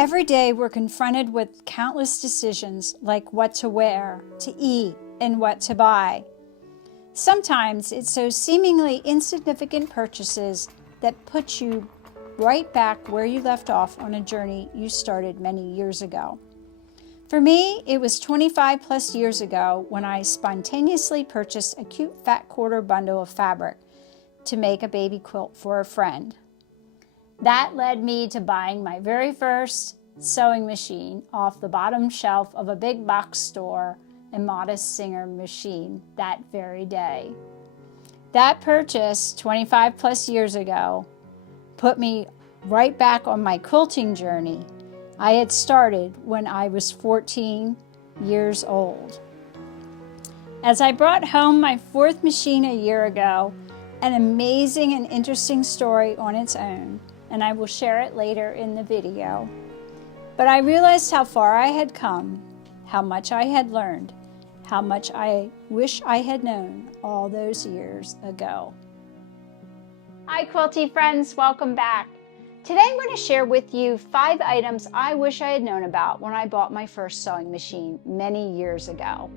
Every day we're confronted with countless decisions like what to wear, to eat, and what to buy. Sometimes it's those seemingly insignificant purchases that put you right back where you left off on a journey you started many years ago. For me, it was 25 plus years ago when I spontaneously purchased a cute fat quarter bundle of fabric to make a baby quilt for a friend. That led me to buying my very first sewing machine off the bottom shelf of a big box store and Modest Singer machine that very day. That purchase 25 plus years ago put me right back on my quilting journey I had started when I was 14 years old. As I brought home my fourth machine a year ago, an amazing and interesting story on its own, and I will share it later in the video. But I realized how far I had come, how much I had learned, how much I wish I had known all those years ago. Hi Quilty friends, welcome back. Today I'm going to share with you 5 items I wish I had known about when I bought my first sewing machine many years ago.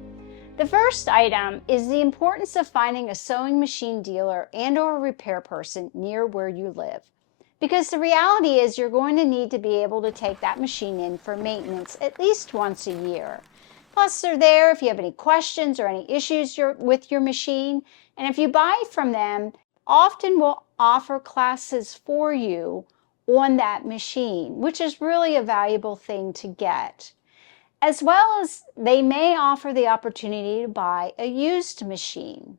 The first item is the importance of finding a sewing machine dealer and/or repair person near where you live. Because the reality is you're going to need to be able to take that machine in for maintenance at least once a year. Plus they're there if you have any questions or any issues with your machine. And if you buy from them, often will offer classes for you on that machine, which is really a valuable thing to get. As well as they may offer the opportunity to buy a used machine.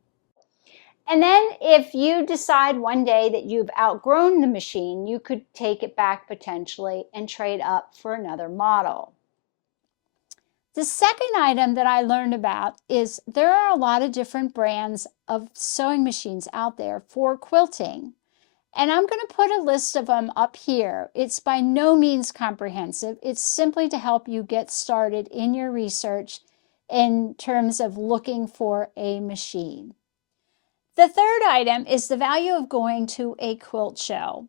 And then if you decide one day that you've outgrown the machine, you could take it back potentially and trade up for another model. The second item that I learned about is there are a lot of different brands of sewing machines out there for quilting. And I'm going to put a list of them up here. It's by no means comprehensive. It's simply to help you get started in your research in terms of looking for a machine. The third item is the value of going to a quilt show.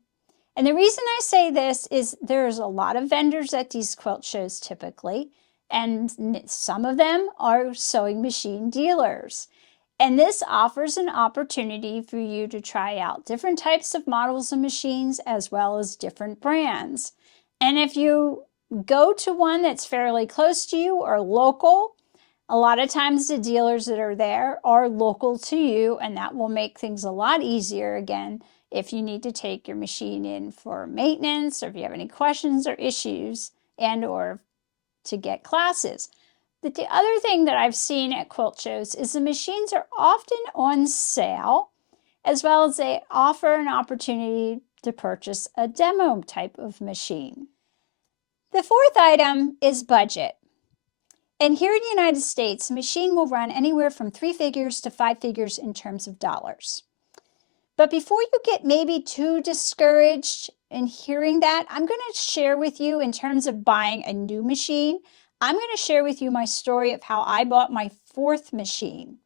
And the reason I say this is there's a lot of vendors at these quilt shows typically, and some of them are sewing machine dealers. And this offers an opportunity for you to try out different types of models of machines as well as different brands. And if you go to one that's fairly close to you or local, a lot of times the dealers that are there are local to you, and that will make things a lot easier again if you need to take your machine in for maintenance or if you have any questions or issues and or to get classes. But the other thing that I've seen at quilt shows is the machines are often on sale, as well as they offer an opportunity to purchase a demo type of machine. The fourth item is budget. And here in the United States, a machine will run anywhere from 3 figures to 5 figures in terms of dollars. But before you get maybe too discouraged in hearing that, I'm going to share with you in terms of buying a new machine. I'm going to share with you my story of how I bought my 4th machine.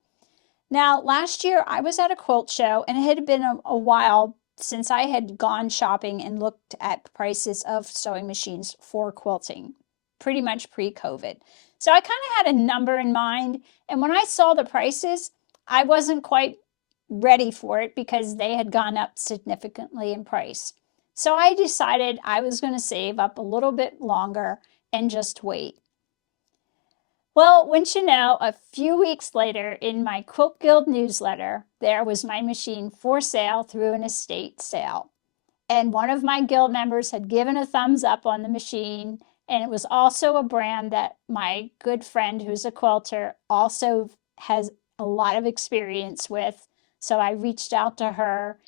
Now, last year I was at a quilt show, and it had been a while since I had gone shopping and looked at prices of sewing machines for quilting, pretty much pre-COVID. So I kind of had a number in mind, and when I saw the prices, I wasn't quite ready for it because they had gone up significantly in price. So I decided I was going to save up a little bit longer and just wait. Well, wouldn't you know, a few weeks later in my Quilt Guild newsletter, there was my machine for sale through an estate sale. And one of my guild members had given a thumbs up on the machine, and it was also a brand that my good friend who's a quilter also has a lot of experience with. So I reached out to her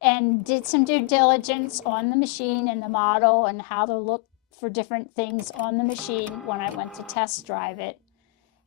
and did some due diligence on the machine and the model and how to look for different things on the machine when I went to test drive it.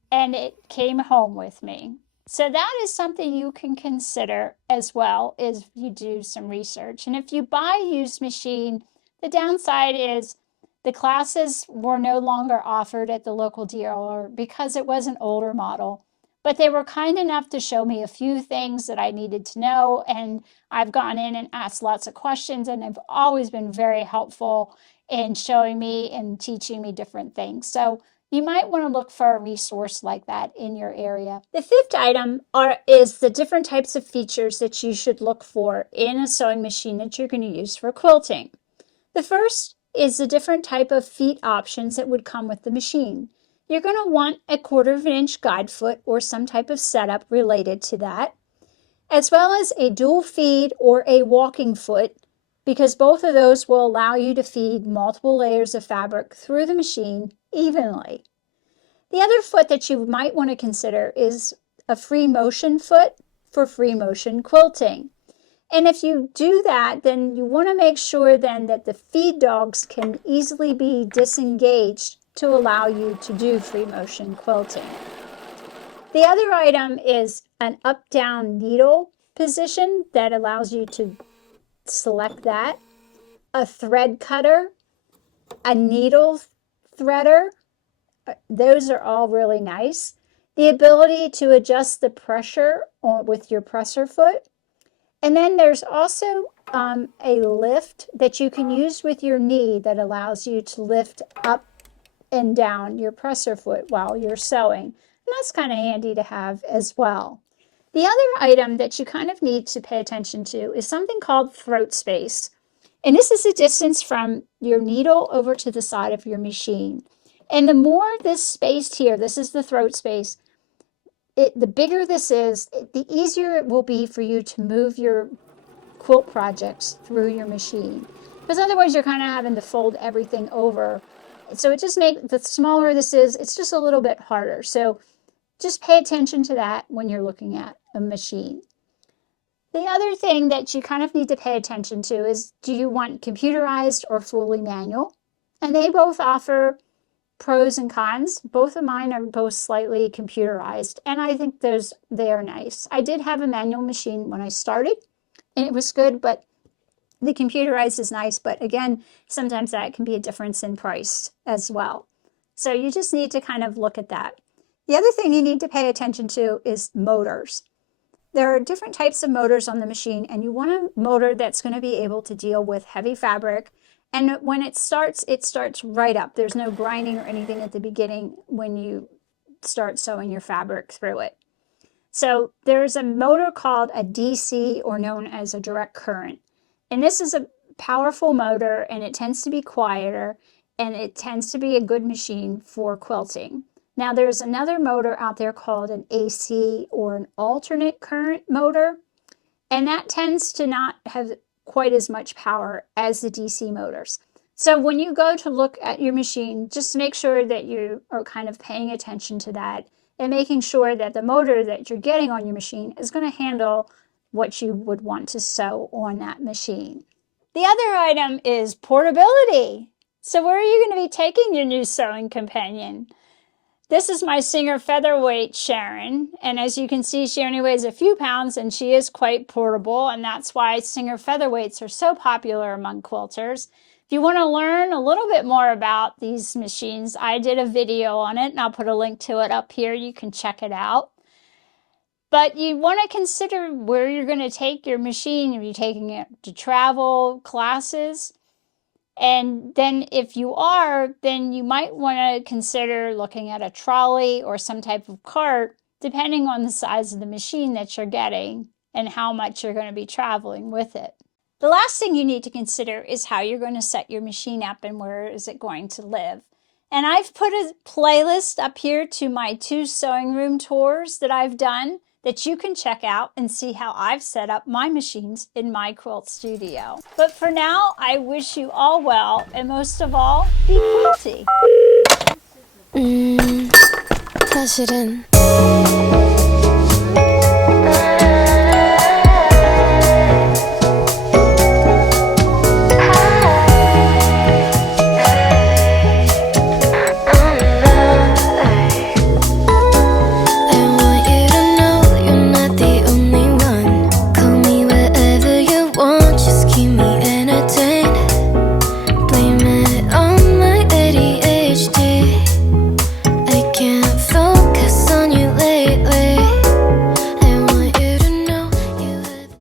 And it came home with me. So that is something you can consider as well as you do some research. And if you buy a used machine, the downside is the classes were no longer offered at the local dealer because it was an older model. But they were kind enough to show me a few things that I needed to know. And I've gone in and asked lots of questions, and they've always been very helpful and showing me and teaching me different things. So you might want to look for a resource like that in your area. The fifth item is the different types of features that you should look for in a sewing machine that you're going to use for quilting. The first is the different type of feet options that would come with the machine. You're going to want a 1/4 inch guide foot or some type of setup related to that, as well as a dual feed or a walking foot, because both of those will allow you to feed multiple layers of fabric through the machine evenly. The other foot that you might want to consider is a free motion foot for free motion quilting. And if you do that, then you want to make sure then that the feed dogs can easily be disengaged to allow you to do free motion quilting. The other item is an up-down needle position that allows you to select that, a thread cutter, a needle threader. Those are all really nice. The ability to adjust the pressure with your presser foot. And then there's also a lift that you can use with your knee that allows you to lift up and down your presser foot while you're sewing. And that's kind of handy to have as well. The other item that you kind of need to pay attention to is something called throat space. And this is the distance from your needle over to the side of your machine. And the more this space here, this is the throat space, the bigger this is, the easier it will be for you to move your quilt projects through your machine. Because otherwise you're kind of having to fold everything over. So it just makes, the smaller this is, it's just a little bit harder. So just pay attention to that when you're looking at a machine. The other thing that you kind of need to pay attention to is, do you want computerized or fully manual? And they both offer pros and cons. Both of mine are both slightly computerized, and I think they are nice. I did have a manual machine when I started, and it was good, but the computerized is nice, but again, sometimes that can be a difference in price as well. So you just need to kind of look at that. The other thing you need to pay attention to is motors. There are different types of motors on the machine, and you want a motor that's going to be able to deal with heavy fabric. And when it starts right up. There's no grinding or anything at the beginning when you start sewing your fabric through it. So there's a motor called a DC, or known as a direct current. And this is a powerful motor, and it tends to be quieter, and it tends to be a good machine for quilting. Now there's another motor out there called an AC, or an alternate current motor, and that tends to not have quite as much power as the DC motors. So when you go to look at your machine, just make sure that you are kind of paying attention to that and making sure that the motor that you're getting on your machine is going to handle what you would want to sew on that machine. The other item is portability. So where are you going to be taking your new sewing companion? This is my Singer Featherweight Sharon, and as you can see, she only weighs a few pounds and she is quite portable, and that's why Singer Featherweights are so popular among quilters. If you want to learn a little bit more about these machines, I did a video on it, and I'll put a link to it up here. You can check it out. But you want to consider where you're going to take your machine. Are you taking it to travel, classes? And then if you are, then you might want to consider looking at a trolley or some type of cart, depending on the size of the machine that you're getting and how much you're going to be traveling with it. The last thing you need to consider is how you're going to set your machine up and where is it going to live. And I've put a playlist up here to my 2 sewing room tours that I've done that you can check out and see how I've set up my machines in my quilt studio. But for now, I wish you all well, and most of all, be quilty. 사실은